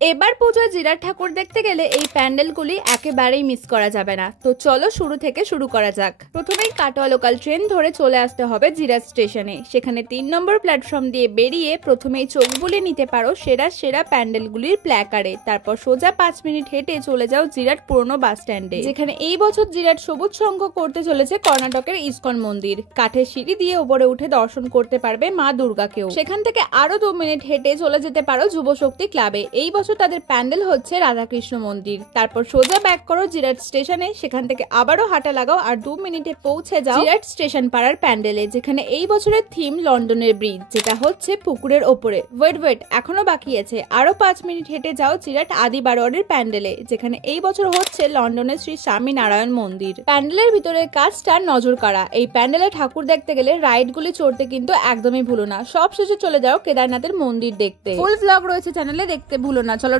এবার পুজোয় জিরাট ঠাকুর দেখতে গেলে এই প্যান্ডেলগুলি একেবারেই মিস করা যাবে না। তো চলো শুরু থেকে শুরু করা যাক। প্রথমেই কাটোয়া লোকাল ট্রেন ধরে চলে আসতে হবে জিরাট স্টেশনে। সেখানে 3 নম্বর প্ল্যাটফর্ম দিয়ে বেরিয়ে প্রথমেই চোখ বুলিয়ে নিতে পারো সেরা সেরা প্যান্ডেলগুলির প্ল্যাকারে। তারপর সোজা 5 মিনিট হেঁটে চলে যাও জিরাট পুরনো বাস স্ট্যান্ডে, যেখানে এই বছর জিরাট সবুজ সংঘ করতে চলেছে কর্ণাটকের ইস্কন মন্দির। কাঠের সিঁড়ি দিয়ে উপরে উঠে দর্শন করতে পারবে মা দুর্গাকেও। সেখান থেকে আরো 2 মিনিট হেঁটে চলে যেতে পারো যুবশক্তি ক্লাবে। এই বছর তাদের প্যান্ডেল হচ্ছে রাধাকৃষ্ণ মন্দির। তারপর সোজা ব্যাক করো জিরাট স্টেশনে। সেখান থেকে আবারও হাঁটা লাগাও আর 2 মিনিটে পৌঁছে যাও জিরাট স্টেশন পাড়ার প্যান্ডেলে, যেখানে এই বছরের থিম লন্ডনের ব্রিজ, যেটা হচ্ছে পুকুরের ওপরে। ওয়েট এখনো বাকি আছে, আরো 5 মিনিট হেঁটে যাও জিরাট আদি বারোয়ারির প্যান্ডেলে, যেখানে এই বছর হচ্ছে লন্ডনের শ্রী স্বামী নারায়ণ মন্দির। প্যান্ডেলের ভিতরের কাজটা নজর কাড়া। এই প্যান্ডেলে ঠাকুর দেখতে গেলে রাইড গুলি চড়তে কিন্তু একদমই ভুলো না। সব শেষে চলে যাও কেদারনাথের মন্দির দেখতে। ফুল ব্লগ রয়েছে চ্যানেলে, দেখতে ভুলো না। চলো।